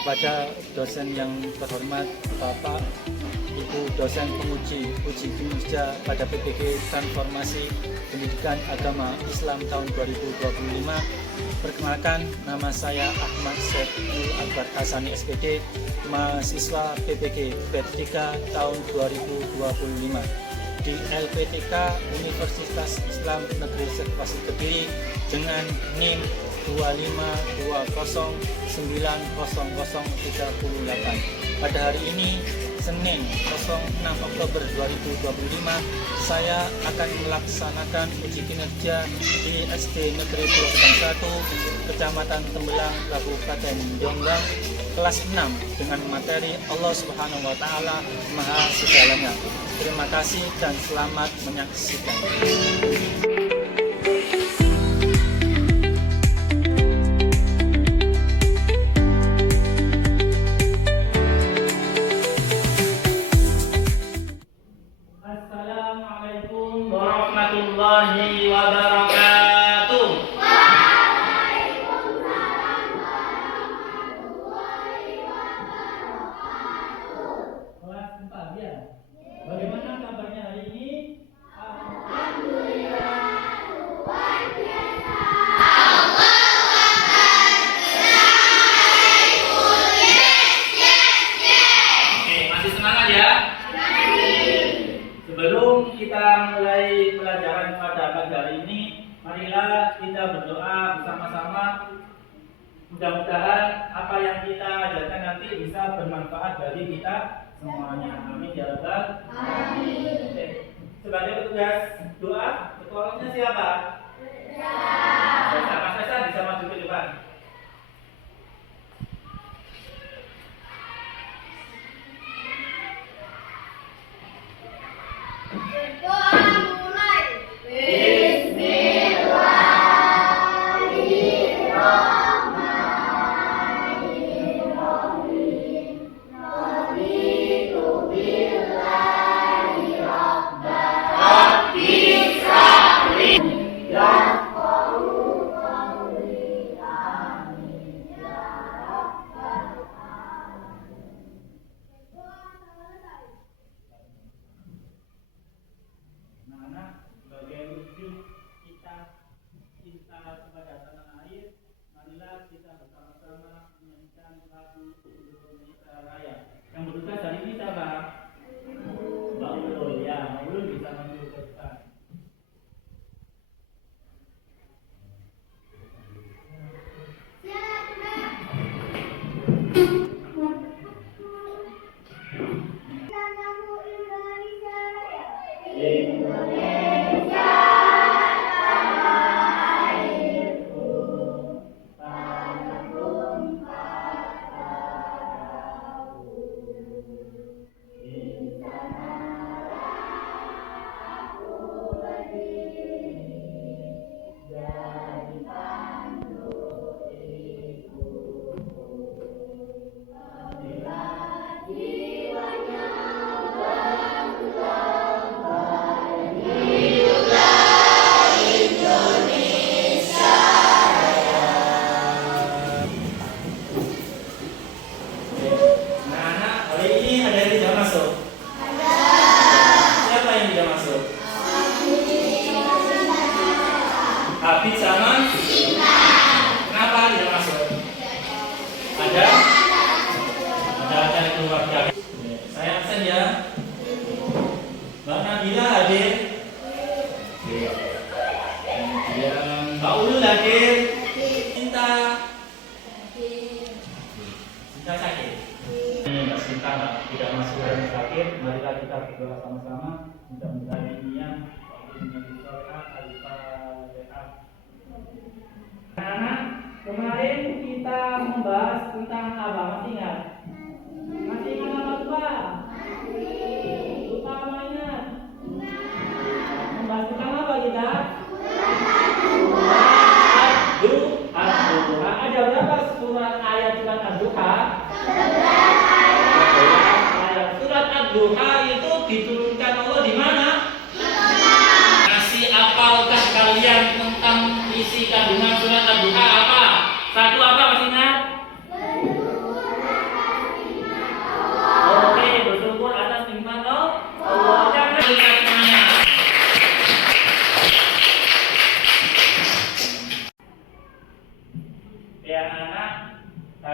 kepada dosen yang terhormat Bapak Ibu dosen penguji uji kinerja pada PPG Transformasi Pendidikan Agama Islam tahun 2025. Perkenalkan, nama saya Ahmad Saiful Akbar Hasani SPD, mahasiswa PPG B3 tahun 2025 di LPTK Universitas Islam Negeri Servasi Kediri dengan NIM 252090038. Pada hari ini, Senin 06 Oktober 2025, saya akan melaksanakan uji kinerja di SD Negeri Pulau Gebang 1, Kecamatan Tembelang, Kabupaten Jombang, kelas 6 dengan materi Allah Subhanahu wa Ta'ala Maha Segalanya. Terima kasih dan selamat menyaksikan. Assalamualaikum warahmatullahi wabarakatuh. Waalaikumsalam warahmatullahi wabarakatuh. Kelas 4 ya. Bagaimana kabarnya hari ini? Alhamdulillah, luar biasa. Oke, masih semangat ya? Sebelum kita mulai pelajaran pada pagi hari ini, marilah kita berdoa bersama-sama. Mudah-mudahan apa yang kita ajarkan nanti bisa bermanfaat bagi kita semuanya. Amin ya rabbal alamin. Oke. Sebagai petugas doa, ketuanya siapa? Saya. Mas Faisal bisa maju ke depan. Berdoa mulai. Bismillahirrahmanirrahim. Raditu billahi rabban. Bismillah. Yaqulu qawli. Amin ya rabbal alamin. Anak-anak, sebagai wujud kita cinta kepada tanah air, marilah kita bersama-sama menyanyikan lagu Indonesia Raya. Yang bertugas hari ini siapa? Mbak Ulul ya, Mbak Ulul bisa maju ke depan. Namamu Indonesia Raya. Indonesia tanah airku, tanah tumpah darahku. Di sanalah aku berdiri, jadi tanduk ibuku. Bila jiwanya bergelombang, hiduplah Indonesia Raya. Anak-anak, hari ini ada yang tidak masuk? Ada. Siapa yang tidak masuk? Habib sama? Kenapa tidak masuk? Ada? Ada yang keluar dari. Saya absen ya. Mbak Nabila hadir. Kemudian Mbak Ulul hadir. Cinta. Cinta sakit. Ini Mbak Cinta tidak masuk yang sakit. Marilah kita berdoa sama-sama. Mudah-mudahan ini yang Anak-anak, kemarin kita membahas tentang apa? Masih ingat? Masih ingat apa lupa? Lupa apa ingat? Membahas tentang apa kita? Ad-Duha. Ada berapa surat ayat surat Ad-Duha? 11 ayat. Surat Ad-Duha itu diturunkan Allah di mana? Masih apalkah kalian tentang isi kandungan surat Ad-Duha apa? Satu apa Mas ingat?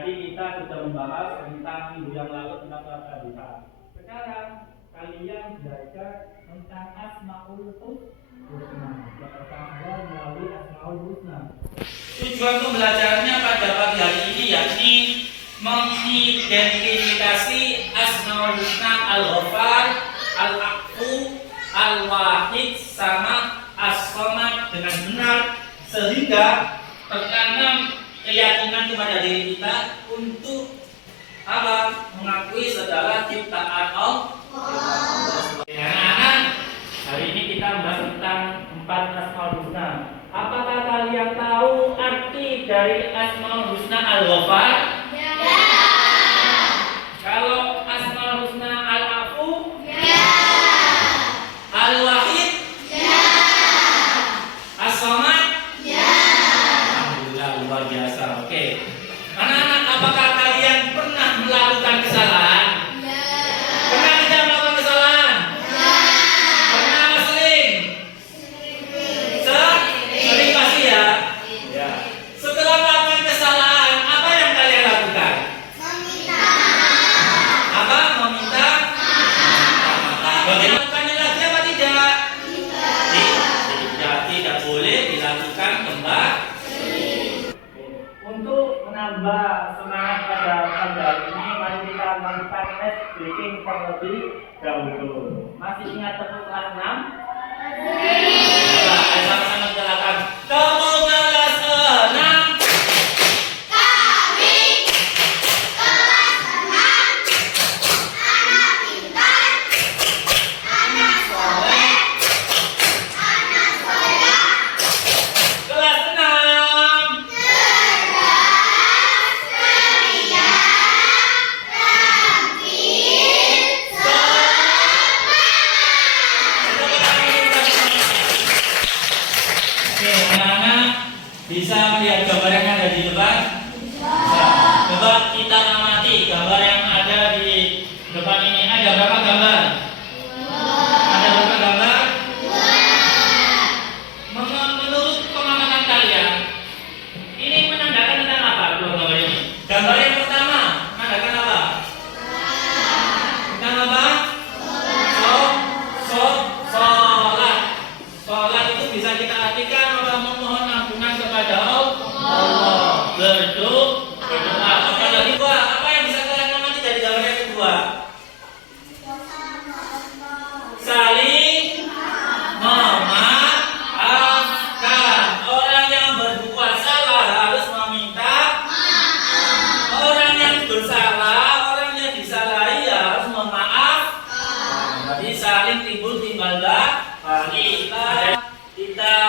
Jadi kita sudah membahas tentang minggu yang lalu tentang sholat duha. Sekarang kalian belajar tentang Asmaul Husna. Melalui Asmaul Husna. Tujuan pembelajarannya pada pagi hari ini yakni mengidentifikasi Asmaul Husna Al-Ghaffar, Al-Afu, Al-Wahid sama As-Samad dengan benar sehingga tertanam keyakinan kepada diri kita untuk apa? Mengakui segala ciptaan Allah. Anak-anak, hari ini kita membahas tentang 4 Asmaul Husna. Apakah kalian tahu arti dari Asmaul Husna Al-Ghaffar? Ya. Kalau Asmaul Husna Al-Afu? Ya. Al-Wahid? Ya. As-Samad? Ya. Alhamdulillah, luar biasa. Oke. Anak-anak, apakah kalian pernah melakukan kesalahan? Ya. Pernah tidak melakukan kesalahan? Pernah apa sering? Sering pasti ya? Ya. Setelah melakukan kesalahan, apa yang kalian lakukan? Meminta. Apa? Meminta? Bagaimana melakukannya lagi apa tidak? Tidak boleh dilakukan kembali. Untuk menambah semangat pada pagi hari ini, mari kita melakukan tes breathing terlebih dahulu. Masih ingat tepuk kelas 6? Ayo sama-sama kita lakukan. Tepuk kelas 6. Kami kelas 6. Anak pintar, anak soleh, anak soleh, Kelas 6. cerdas, ceria, Oke, anak-anak bisa melihat gambar yang ada di depan? Bisa. Coba kita amati gambar yang ada di depan ini. Ada berapa gambar? Ada berapa gambar? Menurut pengamatan kalian, ini menandakan tentang apa? Dua gambar ini. Gambar yang pertama menandakan apa? Tentang apa? Sholat. Sholat itu bisa kita artikan apa? Memohon ampunan kepada Allah. Berdoa. Apalagi dua. Apa yang bisa kalian amati dari gambar yang kedua? Saling memaafkan. Orang yang berbuat salah harus meminta maaf. Orang yang bersalah, orang yang disalahi harus memaafkan. Jadi saling timbul timbal balik. Kita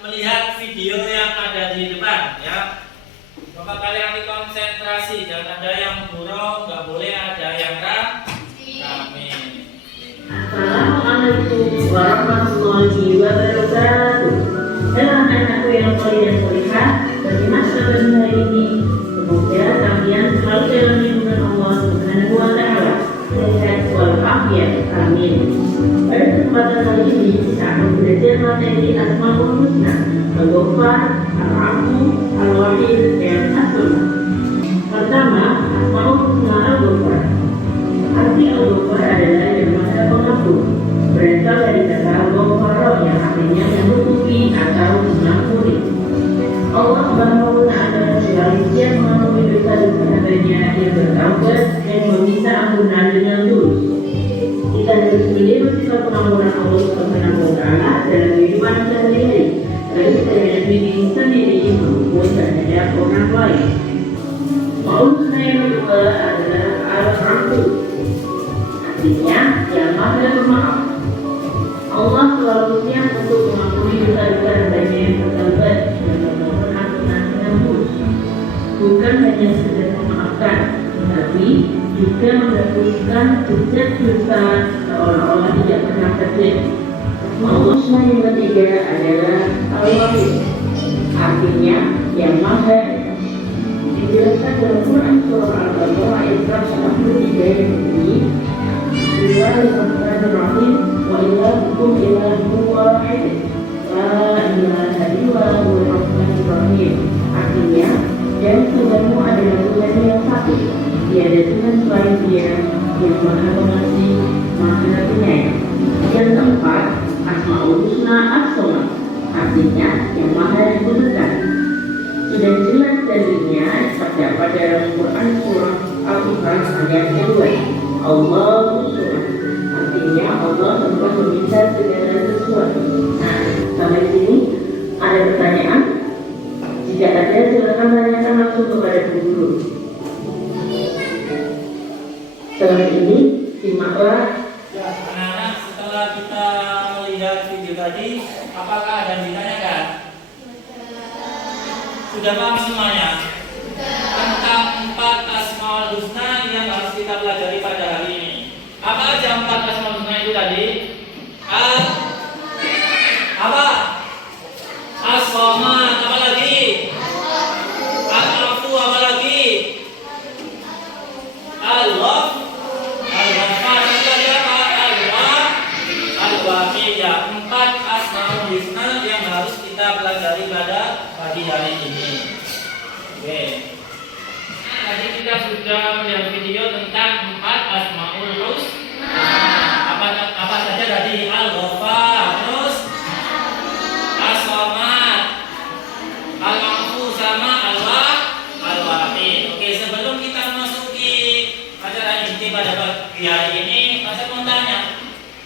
melihat video yang ada di depan ya. Coba kalian konsentrasi, jangan ada yang buruk, nggak boleh ada yang rame. Assalamualaikum warahmatullahi wabarakatuh. Anak-anakku yang soleh dan solehah, bagaimana kabar hari ini? Semoga kalian selalu dalam lindungan Allah Subhanahu wa Ta'ala, sehat walafiat. Amin. Pada kesempatan kali ini kita akan belajar materi Asmaul Husna, Al-Ghaffar, Al-Afu, Al-Wahid, dan As-Samad. Pertama, Asmaul Husna Al-Ghaffar. Arti Al-Ghaffar adalah yang Maha Pengampun. Berasal dari kata Ghafara yang artinya menutupi atau mengampuni. Allah Subhanahu wa Ta'ala selalu siap mengampuni dosa-dosa hambanya yang bertaubat dan meminta ampunan dengan tulus. Kita harus melihat sifat pengampunan Allah Subhanahu wa Ta'ala dalam kehidupan sehari-hari, baik terhadap diri sendiri maupun terhadap orang lain. Maksudnya yang kedua adalah Al-Afu, artinya yang Maha Pemaaf. Allah selalu siap untuk mengampuni dosa-dosa hambanya yang bertaubat dan memohon ampunan dengan tulus. Bukan hanya sekedar memaafkan, tetapi juga menghapuskan jejak dosa seolah-olah tidak pernah terjadi. Maksudnya yang ketiga adalah Al-Wahid, artinya yang Maha Esa. Dijelaskan dalam Quran surah Al-Baqarah ayat 163 yang berbunyi, Bismillahirrahmanirrahim, wa ilahukum ilahun wahid, la ilaha illa huwal rahmanir rahim. Artinya, dan Tuhanmu adalah ada Tuhan selain Dia yang Maha Pengasih, Maha Penyayang. Yang keempat, Asmaul Husna As-Somad, artinya yang Maha digunakan. Sudah jelas dalilnya terdapat dalam Quran surah Al-Imran ayat kedua. Allahu Somad, artinya Allah tempat meminta segala sesuatu. Nah, sampai sini ada pertanyaan? Jika ada, silakan tanyakan langsung kepada guru. Setelah ini, simaklah. Ya, anak-anak, setelah kita melihat video tadi, apakah ada yang ditanyakan? Sudah paham semuanya? Tentang 4 Asmaul Husna yang harus kita pelajari pada hari ini. Apa aja 4 Asmaul Husna itu tadi? Apa? As-Somad, apa lagi? Al-Afu, apa lagi? Allah, Al-Ghafar, itu lagi apa? Allah, Al-Waqiyah. 4 Asmaul Husna yang harus kita pelajari pada pagi hari ini. Oke. Tadi kita sudah melihat video tentang 4 Asmaul Husna. Apa saja tadi? Al-Ghafar, terus As-Somad, Al-Afu sama Al-Waqid. Oke, sebelum kita memasuki acara inti pada pagi hari ini, saya mau tanya,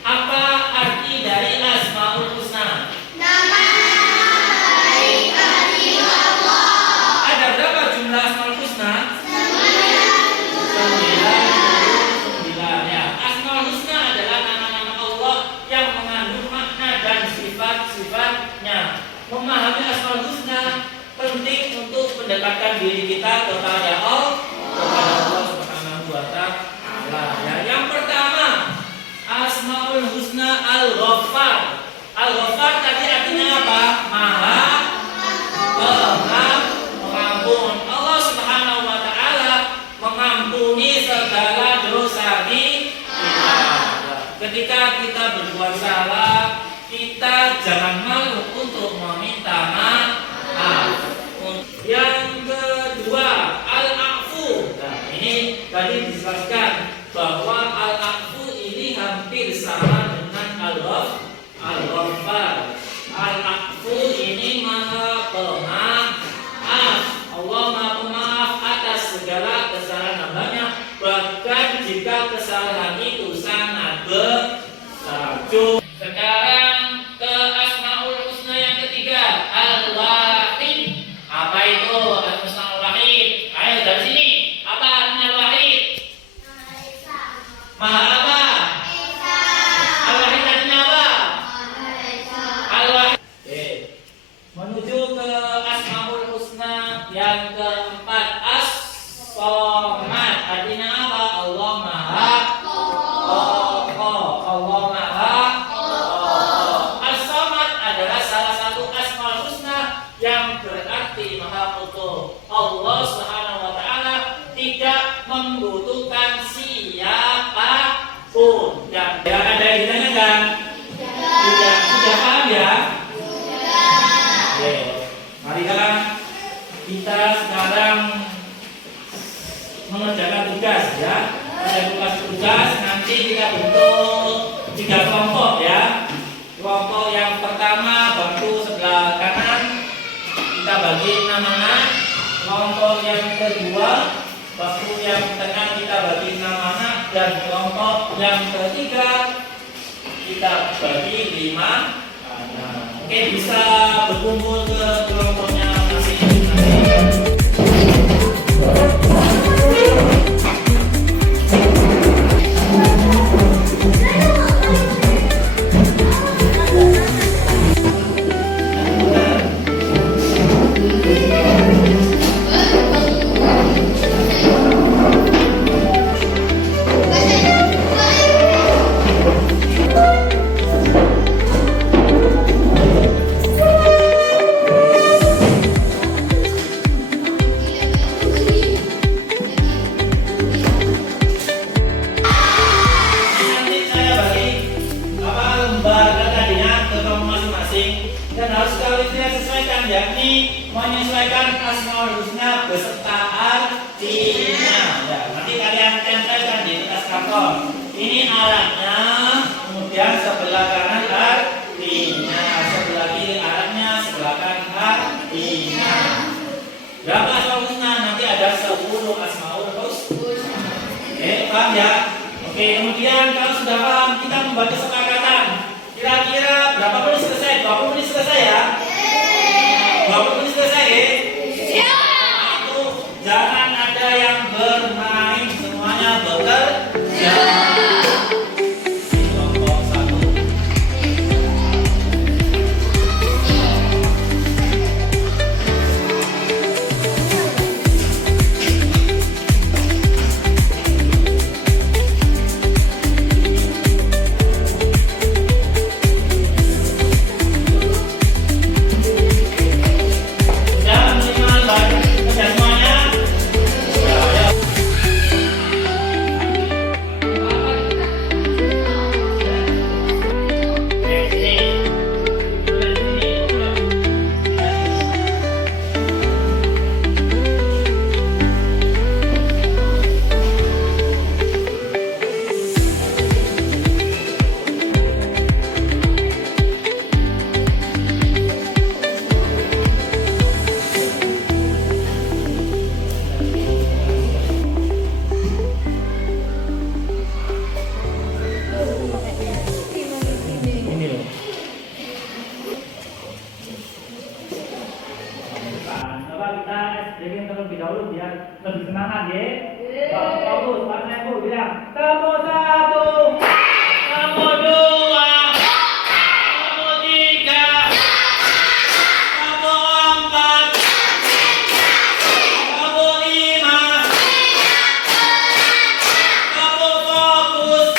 apa arti dari Asmaul Husna? Nama baik bagi Allah. Ada berapa jumlah Asmaul Husna? 99 ya. Asmaul Husna adalah nama-nama Allah yang mengandung makna dan sifat-sifatnya. Memahami Asmaul Husna penting untuk mendekatkan diri kita kepada Allah Subhanahu wa Ta'ala. Ya, yang pertama, Asmaul Husna Al-Ghaffar. Al-Ghaffar tadi artinya apa? Maha pengampun. Allah Subhanahu wa Ta'ala mengampuni segala dosa kita. Ketika kita berbuat salah, kita jangan malu untuk meminta maaf. Yang kedua, Al-Afu. Nah, ini tadi dijelaskan bahwa Al-Afu ini hampir sama dengan Al-Ghaffar. Al-Afu ini Maha Pemaaf. Allah Maha Pemaaf atas segala kesalahan hambanya, bahkan jika kesalahan itu sangat besar. Sekarang ke Asmaul Husna yang ketiga, Al-Wahid. Apa itu Asmaul Wahid? Ayo dari sini. Apa artinya Al-Wahid? Maha apa? Al-Wahid artinya apa? Al-Wahid. Oke. Menuju ke Asmaul Husna yang keempat, As-Somad. Artinya apa? Allah Maha Allah Maha As-Somad adalah salah satu Asmaul Husna yang berarti Maha Utuh. Allah Subhanahu wa Ta'ala tidak membutuhkan siapapun. Ya, ada yang ditanyakan? Sudah paham ya? Oke. Marilah kita sekarang mengerjakan tugas ya. Ada tugas nanti kita bentuk 3 kelompok ya. Kelompok yang pertama bantu sebelah kanan, kita bagi 6 anak. Kelompok yang kedua waktu yang tengah kita bagi 6 anak, dan kelompok yang ketiga kita bagi 5 anak. Oke, bisa berkumpul ke kelompoknya masing-masing. Dan harus kalian sesuaikan, yakni menyesuaikan Asmaul Husna beserta artinya. Ya, nanti kalian contoh. Ini alatnya, kemudian sebelah kanan artinya, sebelah kiri alatnya, sebelah kanan artinya. Berapa asmaul husna? Nanti ada 10 asmaul husna. Oke, paham ya? Oke, kemudian kalau sudah paham, kita membuat kesepakatan. Kira-kira berapa menit selesai? 20 menit selesai ya? 20 menit selesai ya? Itu jangan ada yang bermain, semuanya bekerja. Di kelompok 1. Coba kita SDG terlebih dahulu biar lebih semangat ya. Fokus, Pak Ibu bilang tempo 1, tempo 2, tempo 3, tempo 4, tempo 5, tempo fokus.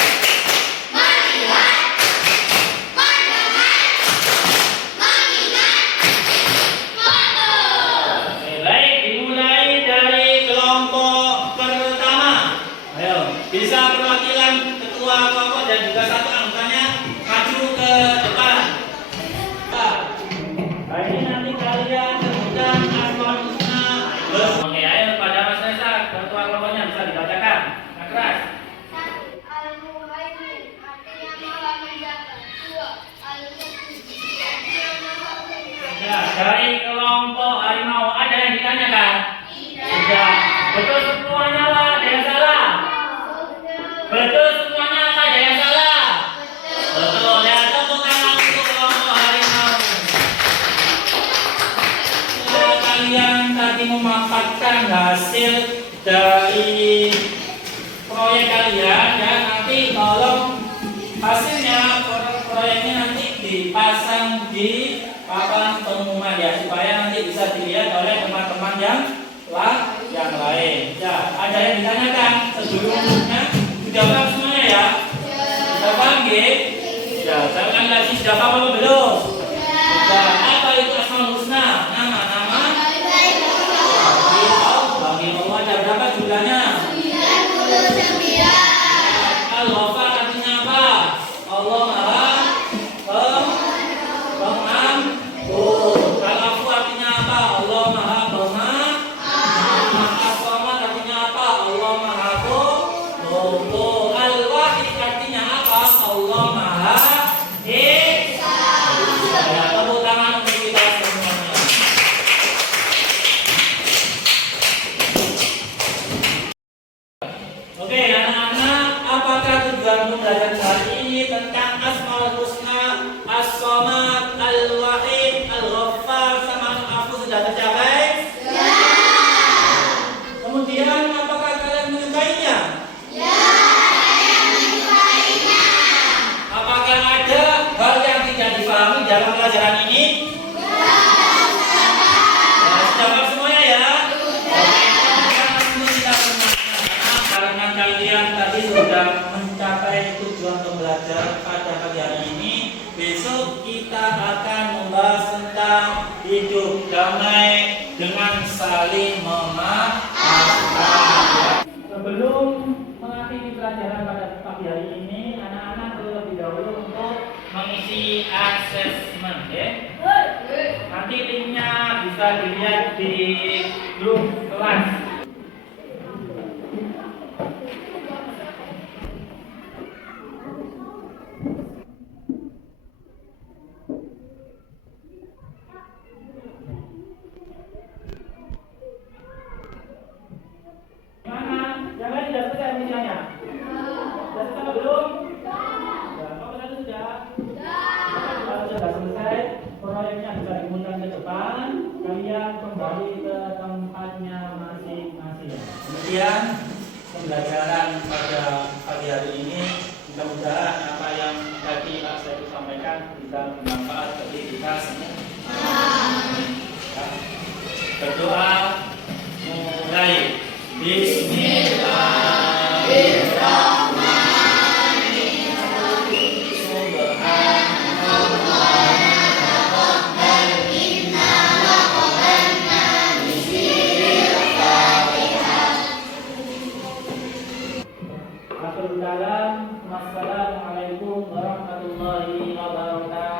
Baik, dimulai dari kelompok pertama. Ayo, bisa perwakilan ketua kelompok dan juga satu anggotanya maju ke depan. Nah, ini nanti kalian sebutkan asmaul husna. Oke, ayo pada Mas Reza, ketua kelompoknya bisa dibacakan. Nah, keras. Al-Muhaimin artinya maha menjaga. 2. Al-Muqti artinya maha menjaga. Ya, dari kelompok harimau ada yang ditanyakan? Tidak. Betul semuanya lah, ada yang salah? Betul semuanya apa ada yang salah? Betul. Ya, tepuk tangan untuk kelompok harimau. Kalian tadi memanfaatkan hasil dari proyek kalian ya, nanti tolong hasilnya proyeknya nanti dipasang di papan pengumuman ya, supaya nanti bisa dilihat oleh teman-teman yang lain. Ya, ada yang ditanyakan sebelumnya? Sudah paham semuanya ya? Sudah paham ya? Ya, saya ulangi lagi, sudah paham apa belum? Sudah. Apa itu asmaul husna? Nama-nama bagi Allah. Ada berapa jumlahnya? 99. Al-Ghafar artinya apa? Allah Maha Pengampun. Al-Afu artinya apa? Allah Maha Pemaaf. As-Samad artinya apa? Allah Maha Pelindung. Al-Wahid artinya apa? Allah Maha Esa. Ya, tepuk tangan untuk kita semuanya. Oke, anak-anak, apakah tujuan pembelajaran hari ini tentang asmaul husna, as-samad, al-wahid, al-ghaffar, sama al-afu sudah tercapai? Ya. Kemudian apakah kalian menyukainya? Ya, saya menyukainya. Apakah ada hal yang tidak dipahami dalam pelajaran ini? Ya, sudah paham semuanya ya? Karena kalian tadi sudah mencapai tujuan pembelajaran pada pagi hari ini, besok kita akan membahas tentang hidup damai dengan saling memaafkan. Sebelum mengakhiri pelajaran pada pagi hari ini, anak-anak terlebih dahulu untuk mengisi asesmen ya. Nanti linknya bisa dilihat di grup kelas. pembelajaran pada pagi hari ini. Mudah-mudahan apa yang tadi Pak Saiful sampaikan bisa bermanfaat bagi kita semua. Berdoa mulai. Bismillahirrahmanirrahim. Subhanallah. Assalamualaikum warahmatullahi wabarakatuh.